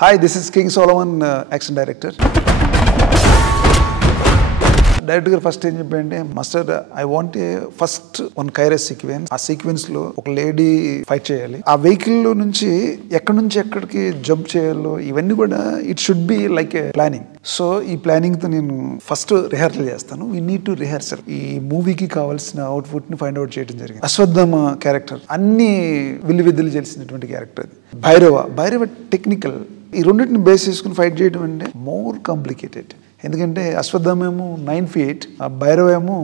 Hi, this is King Solomon, action director. Director first ఏం చెప్పంటే master I want first one కైరస్ sequence. ఆ sequence లో ఒక లేడీ ఫైట్ చేయాలి. ఆ వెహికల్ లో నుంచి ఎక్కడికి జంప్ చేయాలో ఇవన్నీ కూడా it should be like A planning. So ఈ ప్లానింగ్ తో నేను ఫస్ట్ రిహార్సల్ చేస్తాను. We need to rehearsal. ఈ మూవీకి కావాల్సిన అవుట్పుట్ ని ఫైండ్ అవుట్ చేయడం జరిగింది. అశ్వత్థామ క్యారెక్టర్ అన్ని విద్యలు చేసినటువంటి క్యారెక్టర్. భైరవ టెక్నికల్. ఈ రెండింటిని బేస్ చేసుకుని ఫైట్ చేయడం అంటే మోర్ కాంప్లికేటెడ్. ఎందుకంటే అశ్వత్థామ ఏమో 9 feet, ఆ భైరవ ఏమో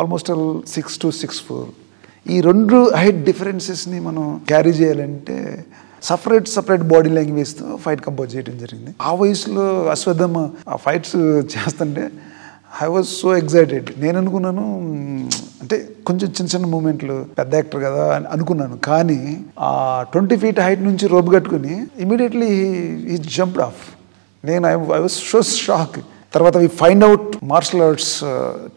ఆల్మోస్ట్ 6 to 6'4". ఈ రెండు హైట్ డిఫరెన్సెస్ని మనం క్యారీ చేయాలంటే సపరేట్ బాడీ లాంగ్వేజ్తో ఫైట్ కంపోజ్ చేయడం జరిగింది. ఆ వయసులో అశ్వత్థామ ఆ ఫైట్స్ చేస్తుంటే ఐ వాజ్ సో ఎగ్జైటెడ్. నేను అనుకున్నాను అంటే కొంచెం చిన్న మూమెంట్లు, పెద్ద యాక్టర్ కదా అని అనుకున్నాను. కానీ ఆ 20 feet హైట్ నుంచి రోప్ కట్టుకుని immediately he jumped off. I was so shock. తర్వాత అవి find out martial arts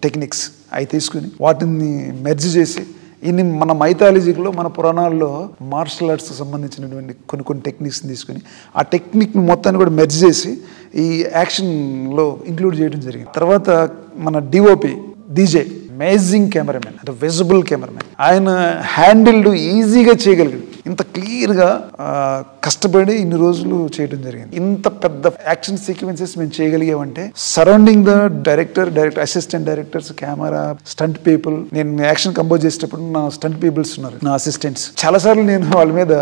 techniques అవి తీసుకుని వాటిని మెర్జ్ చేసి ఇన్ని మన మైథాలజీలో మన పురాణాల్లో మార్షల్ ఆర్ట్స్కి సంబంధించినటువంటి కొన్ని టెక్నిక్స్ని తీసుకుని ఆ టెక్నిక్ని మొత్తాన్ని కూడా మెర్జ్ చేసి ఈ యాక్షన్లో ఇంక్లూడ్ చేయడం జరిగింది. తర్వాత మన డిఓపి డీజే అమేజింగ్ కెమెరామెన్, అంటే విజిబుల్ కెమెరామెన్. ఆయన హ్యాండిల్డ్ ఈజీగా చేయగలిగాడు. ఇంత క్లియర్గా కష్టపడి ఇన్ని రోజులు చేయడం జరిగింది. ఇంత పెద్ద యాక్షన్ సీక్వెన్సెస్ మేము చేయగలిగామంటే surrounding the director, assistant directors, camera, stunt people. నేను యాక్షన్ కంపోజ్ చేసేటప్పుడు నా స్టంట్ పీపుల్స్ ఉన్నారు, నా అసిస్టెంట్స్. చాలాసార్లు నేను వాళ్ళ మీద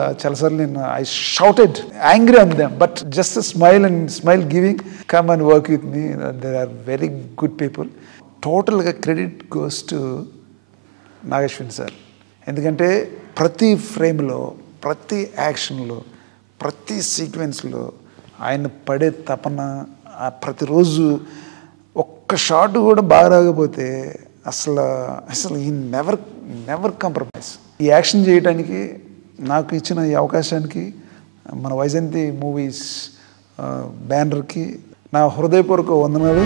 I shouted angry on them, but just smile giving come and work with me. They are very good people. టోటల్గా credit goes to Nageshwan sir. ఎందుకంటే ప్రతి ఫ్రేమ్లో, ప్రతి యాక్షన్లో, ప్రతి సీక్వెన్స్లో ఆయన పడే తపన, ప్రతిరోజు ఒక్క షాట్ కూడా బాగా రాకపోతే అసలు ఈ నెవర్ కాంప్రమైజ్. ఈ యాక్షన్ చేయడానికి నాకు ఇచ్చిన ఈ అవకాశానికి మన వైజయంతి మూవీస్ బ్యానర్కి నా హృదయపూర్వక వందనాలు.